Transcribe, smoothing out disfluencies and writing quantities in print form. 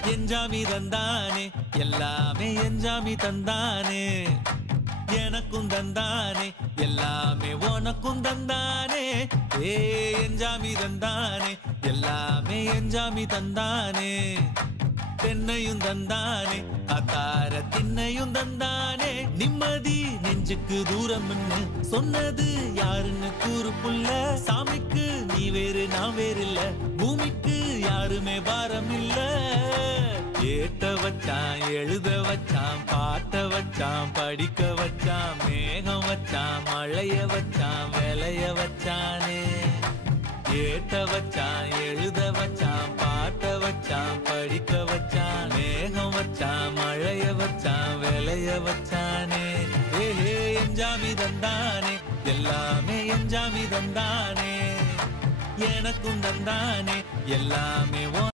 எஞ்சாமி தந்தானே எல்லாமே எஞ்சாமி தந்தானே எனக்கும் தந்தானே எல்லாமே உனக்கும் தந்தானே ஏ எஞ்சாமி தந்தானே எல்லாமே எஞ்சாமி தந்தானே தென்னையும் தந்தானே அத்தார திண்ணையும் தந்தானே நிம்மதி நெஞ்சுக்கு தூரம்னு சொன்னது யாருன்னு கூறு புள்ள சாமிக்கு நீ வேறு நான் வேறு இல்ல பூமிக்கு யாருமே பாரம் இல்ல ஏட்ட வச்சான் எழுத வச்சான் பாட்ட வச்சான் படிக்க வச்சான் மேகம் வச்சான் மழைய வச்சான் விளைய வச்சானே ஏட்ட வச்சான் எழுத வச்சான் பாட்ட வச்சான் படிக்க வச்சான் மேகம் வச்சான் மழைய வச்சான் விளைய வச்சானே ஏஹே எஞ்சாமி தந்தானே எல்லாமே எஞ்சாமி தந்தானே எனக்கும் தந்தானே எல்லாமே